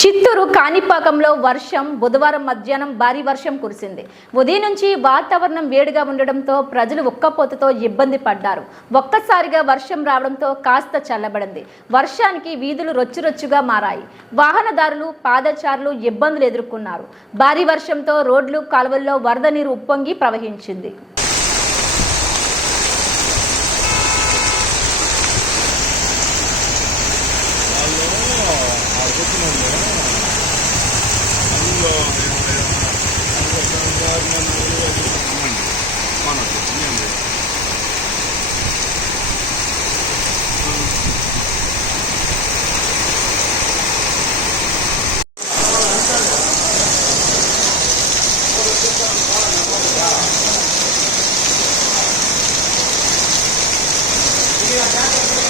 చిత్తూరు కాణిపాకంలో వర్షం బుధవారం మధ్యాహ్నం భారీ వర్షం కురిసింది. ఉదయం నుంచి వాతావరణం వేడిగా ఉండడంతో ప్రజలు ఉక్కపోతతో ఇబ్బంది పడ్డారు. ఒక్కసారిగా వర్షం రావడంతో కాస్త చల్లబడింది. వర్షానికి వీధులు రొచ్చురొచ్చుగా మారాయి. వాహనదారులు పాదచారులు ఇబ్బందులు ఎదుర్కొన్నారు. భారీ వర్షంతో రోడ్లు కాలువల్లో వరద నీరు ఉప్పొంగి ప్రవహించింది. వాళ్ళు Gracias. Pues,